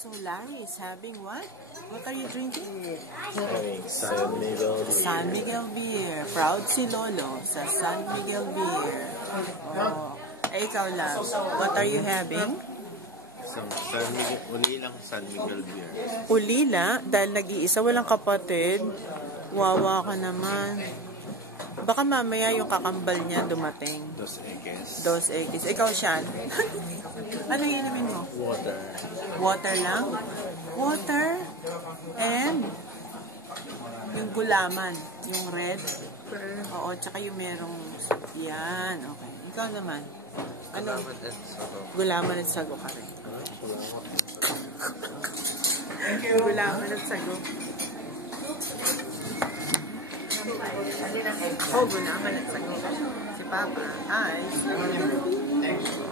So Larry is having what? What are you drinking? Having San Miguel beer. San Miguel beer. Proud si Lolo sa San Miguel beer. Oh. Ikaw lang. What are you having? San Miguel, ulilang San Miguel beer. Ulila? Dahil nag-iisa, walang kapatid. Wawa ka naman. Baka mamaya yung kakambal niya dumating. Dos Equis. Ikaw, Sean. Ano inumin mo? Water. Water lang? Water and yung gulaman. Yung red. Oo, tsaka yung merong yan. Okay. Ikaw naman. Ano? Gulaman at sago ka rin. Gulaman at sago. Oh, gulaman at sago. Si Papa. Hi. Hey.